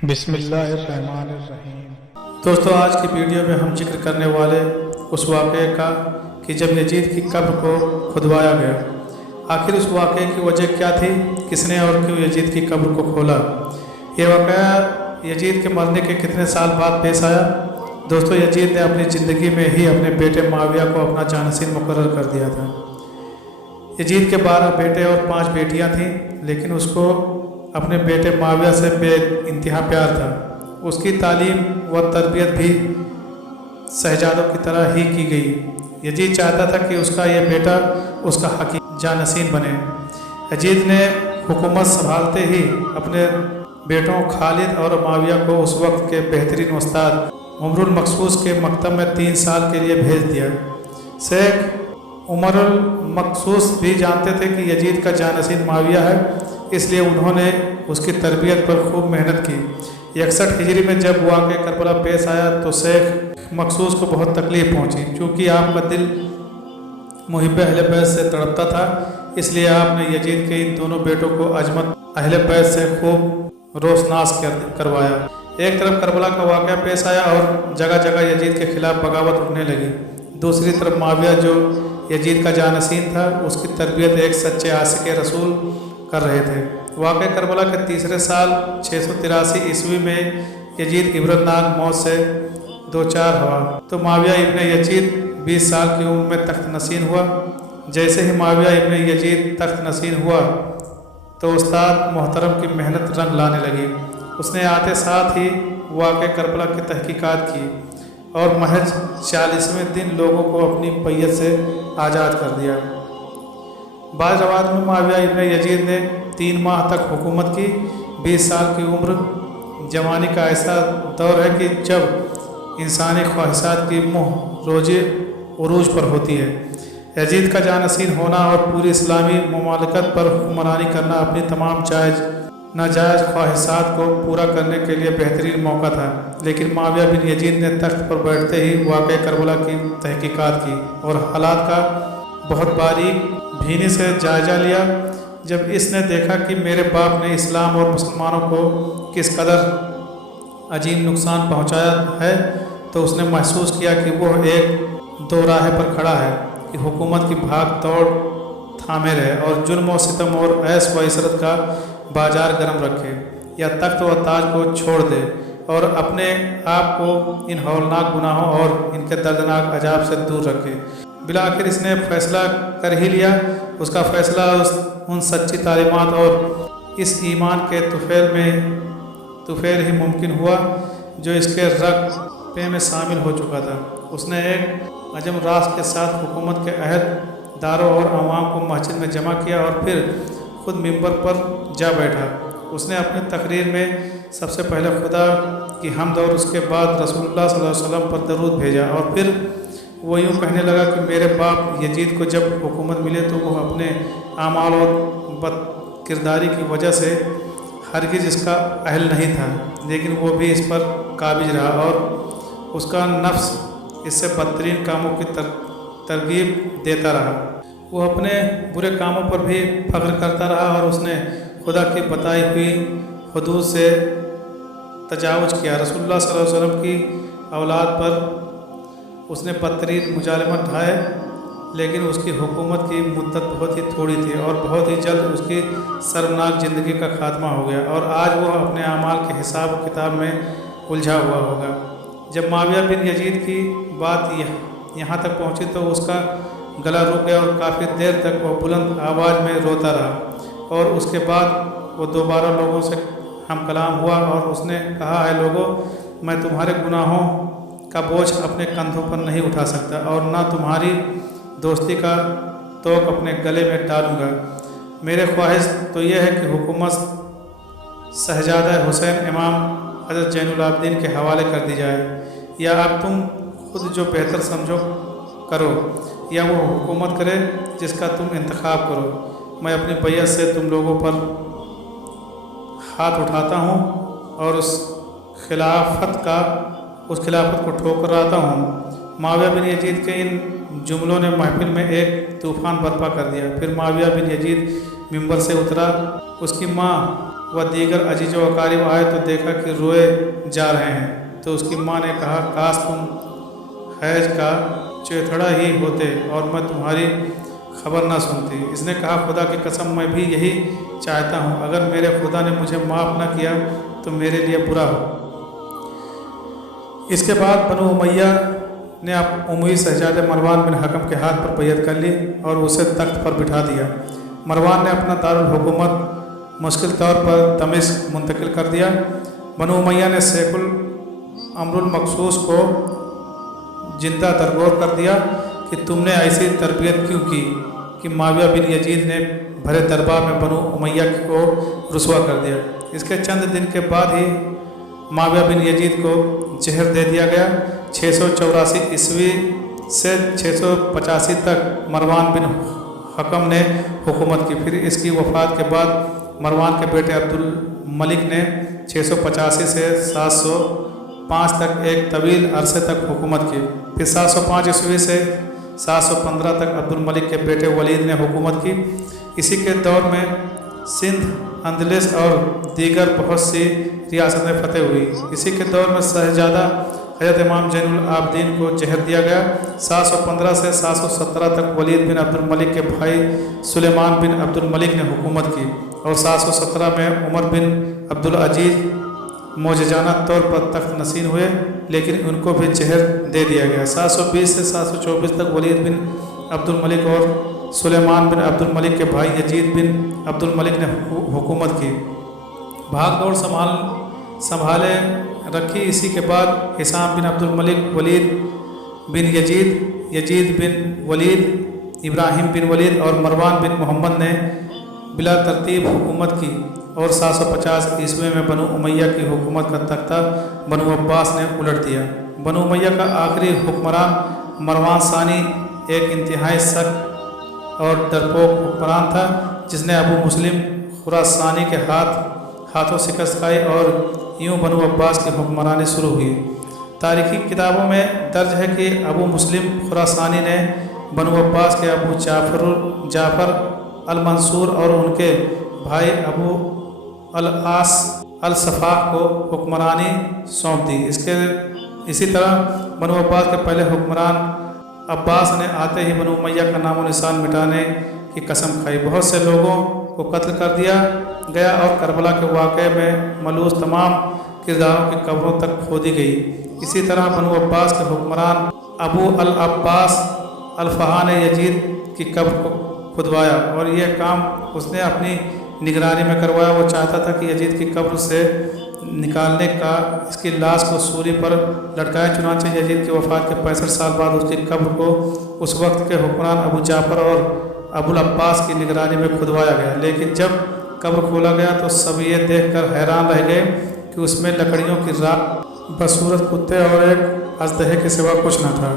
بسم اللہ الرحمن الرحیم۔ دوستو، آج کی ویڈیو میں ہم ذکر کرنے والے اس واقعے کا کہ جب یزید کی قبر کو کھدوایا گیا، آخر اس واقعے کی وجہ کیا تھی، کس نے اور کیوں یزید کی قبر کو کھولا۔ یہ واقعہ یزید کے مرنے کے کتنے سال بعد پیش آیا۔ دوستو، یزید نے اپنی زندگی میں ہی اپنے بیٹے معاویہ کو اپنا جانشین مقرر کر دیا تھا۔ یزید کے 12 بیٹے اور 5 بیٹیاں تھیں، لیکن اس کو اپنے بیٹے معاویہ سے بے انتہا پیار تھا۔ اس کی تعلیم و تربیت بھی شہزادوں کی طرح ہی کی گئی۔ یزید چاہتا تھا کہ اس کا یہ بیٹا اس کا حقیقی جانشین بنے۔ یزید نے حکومت سنبھالتے ہی اپنے بیٹوں خالد اور معاویہ کو اس وقت کے بہترین استاد عمر المقصوص کے مکتب میں 3 سال کے لیے بھیج دیا۔ شیخ عمر المقصوص بھی جانتے تھے کہ یزید کا جانشین معاویہ ہے، اس لیے انہوں نے اس کی تربیت پر خوب محنت کی۔ 61 ہجری میں جب واقعہ کربلا پیش آیا تو شیخ مقصوص کو بہت تکلیف پہنچی، چونکہ آپ کا دل محب اہل بیت سے تڑپتا تھا۔ اس لیے آپ نے یزید کے ان دونوں بیٹوں کو عظمت اہل بیت سے خوب روسناس کروایا۔ ایک طرف کربلا کا واقعہ پیش آیا اور جگہ جگہ یزید کے خلاف بغاوت اٹھنے لگی۔ دوسری طرف معاویہ جو یزید کا جانشین تھا، اس کی تربیت ایک سچے عاشق رسول کر رہے تھے۔ واقعہ کربلا کے تیسرے سال 683 عیسوی میں یزید عبرتناک موت سے دوچار ہوا تو معاویہ ابن یزید 20 سال کی عمر میں تخت نشین ہوا۔ جیسے ہی معاویہ ابن یزید تخت نشین ہوا تو استاد محترم کی محنت رنگ لانے لگی۔ اس نے آتے ساتھ ہی واقعہ کربلا کی تحقیقات کی اور محض 40ویں دن لوگوں کو اپنی بیعت سے آزاد کر دیا۔ بعض روایات میں معاویہ ابن یزید نے 3 ماہ تک حکومت کی۔ 20 سال کی عمر جوانی کا ایسا دور ہے کہ جب انسانی خواہشات کی روز عروج پر ہوتی ہے۔ یزید کا جانشین ہونا اور پوری اسلامی مملکت پر حکمرانی کرنا اپنی تمام جائز ناجائز خواہشات کو پورا کرنے کے لیے بہترین موقع تھا۔ لیکن معاویہ بن یزید نے تخت پر بیٹھتے ہی واقعہ کربلا کی تحقیقات کی اور حالات کا بہت باریک بینی سے جائزہ لیا۔ جب اس نے دیکھا کہ میرے باپ نے اسلام اور مسلمانوں کو کس قدر عظیم نقصان پہنچایا ہے تو اس نے محسوس کیا کہ وہ ایک دو راہ پر کھڑا ہے کہ حکومت کی بھاگ توڑ تھامے رہے اور ظلم و ستم اور عیش و عشرت کا بازار گرم رکھے، یا تخت و تاج کو چھوڑ دے اور اپنے آپ کو ان ہولناک گناہوں اور ان کے دردناک عذاب سے دور رکھے۔ بالآخر اس نے فیصلہ کر ہی لیا۔ اس کا فیصلہ ان سچی تعلیمات اور اس ایمان کے طفیل ہی ممکن ہوا جو اس کے رگ پے میں شامل ہو چکا تھا۔ اس نے ایک عزم راست کے ساتھ حکومت کے عہد داروں اور عوام کو مسجد میں جمع کیا اور پھر خود ممبر پر جا بیٹھا۔ اس نے اپنی تقریر میں سب سے پہلے خدا کی حمد اور اس کے بعد رسول اللہ صلی اللہ علیہ وسلم پر درود بھیجا، اور پھر وہ یوں کہنے لگا کہ میرے باپ یزید کو جب حکومت ملے تو وہ اپنے اعمال اور بد کرداری کی وجہ سے ہرگز اس کا اہل نہیں تھا، لیکن وہ بھی اس پر قابض رہا اور اس کا نفس اس سے بدترین کاموں کی ترغیب دیتا رہا۔ وہ اپنے برے کاموں پر بھی فخر کرتا رہا اور اس نے خدا کی بتائی ہوئی حدود سے تجاوز کیا۔ رسول اللہ صلی اللہ علیہ وسلم کی اولاد پر اس نے بدترین مظالمت ڈھائے، لیکن اس کی حکومت کی مدت بہت ہی تھوڑی تھی اور بہت ہی جلد اس کی شرمناک زندگی کا خاتمہ ہو گیا اور آج وہ اپنے اعمال کے حساب و کتاب میں الجھا ہوا ہوگا۔ جب معاویہ بن یزید کی بات یہاں تک پہنچی تو اس کا گلا رک گیا اور کافی دیر تک وہ بلند آواز میں روتا رہا، اور اس کے بعد وہ دوبارہ لوگوں سے ہم کلام ہوا اور اس نے کہا، اے لوگو، میں تمہارے گناہوں کا بوجھ اپنے کندھوں پر نہیں اٹھا سکتا اور نہ تمہاری دوستی کا توق اپنے گلے میں ڈالوں گا۔ میرے خواہش تو یہ ہے کہ حکومت شہزادہ حسین امام حضرت زین العابدین کے حوالے کر دی جائے، یا اب تم خود جو بہتر سمجھو کرو، یا وہ حکومت کرے جس کا تم انتخاب کرو۔ میں اپنی بیعت سے تم لوگوں پر ہاتھ اٹھاتا ہوں اور اس خلافت کو ٹھکراتا ہوں۔ معاویہ بن یزید کے ان جملوں نے محفل میں ایک طوفان برپا کر دیا۔ پھر معاویہ بن یزید ممبر سے اترا۔ اس کی ماں و دیگر عزیز و اقارب آئے تو دیکھا کہ روئے جا رہے ہیں، تو اس کی ماں نے کہا کاش تم حیض کا چوتھڑا ہی ہوتے اور میں تمہاری خبر نہ سنتی۔ اس نے کہا خدا کی قسم میں بھی یہی چاہتا ہوں، اگر میرے خدا نے مجھے معاف نہ کیا تو میرے لیے برا ہو۔ اس کے بعد بنو امیہ نے اموی شہزادے مروان بن حکم کے ہاتھ پر بیعت کر لی اور اسے تخت پر بٹھا دیا۔ مروان نے اپنا دارالحکومت مشکل طور پر دمشق منتقل کر دیا۔ بنو امیہ نے شیخ الامر المقصوص کو زندہ درگور کر دیا کہ تم نے ایسی تربیت کیوں کی کہ معاویہ بن یزید نے بھرے دربار میں بنو امیہ کو رسوا کر دیا۔ اس کے چند دن کے بعد ہی معاویہ بن یزید کو زہر دے دیا گیا۔ 684 عیسوی سے 685 تک مروان بن حکم نے حکومت کی۔ پھر اس کی وفات کے بعد مروان کے بیٹے عبد الملک نے 685 سے 705 تک ایک طویل عرصے تک حکومت کی۔ پھر 705 عیسوی سے 715 تک عبد الملک کے بیٹے ولید نے حکومت کی۔ اسی کے دور میں سندھ، اندلس اور دیگر بہت سی ریاستیں فتح ہوئی۔ اسی کے دور میں شہزادہ حضرت امام زین العابدین کو زہر دیا گیا۔ 715 سے 717 تک ولید بن عبد الملک کے بھائی سلیمان بن عبد الملک نے حکومت کی اور 717 میں عمر بن عبدالعزیز معجزانہ طور پر تخت نشین ہوئے، لیکن ان کو بھی زہر دے دیا گیا۔ 720 سے 724 تک ولید بن عبد الملک اور سلیمان بن عبد الملک کے بھائی یزید بن عبد الملک نے حکومت کی، بھاگ دوڑ سنبھالے رکھی۔ اسی کے بعد حسام بن عبد الملک، ولید بن یزید، یزید بن ولید، ابراہیم بن ولید اور مروان بن محمد نے بلا ترتیب حکومت کی اور 750 عیسوی میں بنو امیہ کی حکومت کا تختہ بنو عباس نے الٹ دیا۔ بنو امیہ کا آخری حکمران مروان ثانی ایک انتہائی سخت اور ڈرپوک حکمران تھا، جس نے ابو مسلم خراسانی کے ہاتھوں شکست کھائی اور یوں بنو عباس کی حکمرانی شروع ہوئی۔ تاریخی کتابوں میں درج ہے کہ ابو مسلم خراسانی نے بنو عباس کے ابو جعفر المنصور اور ان کے بھائی ابو العاص الصفاح کو حکمرانی سونپ دی۔ اسی طرح بنو عباس کے پہلے حکمران عباس نے آتے ہی بنو امیہ کا نام و نشان مٹانے کی قسم کھائی۔ بہت سے لوگوں کو قتل کر دیا گیا اور کربلا کے واقعے میں ملوث تمام کرداروں کی قبروں تک کھودی گئی۔ اسی طرح بنو عباس کے حکمران ابو العباس الفہا نے یزید کی قبر کو کھدوایا اور یہ کام اس نے اپنی نگرانی میں کروایا۔ وہ چاہتا تھا کہ یزید کی قبر سے نکالنے کا اس کی لاش کو سولی پر لٹکائے، چنانچہ یزید کی وفات کے 65 سال بعد اس کی قبر کو اس وقت کے حکمران ابو جعفر اور ابو العباس کی نگرانی میں کھدوایا گیا۔ لیکن جب قبر کھولا گیا تو سب یہ دیکھ کر حیران رہ گئے کہ اس میں لکڑیوں کی راکھ بصورت کتے اور ایک اژدہے کے سوا کچھ نہ تھا۔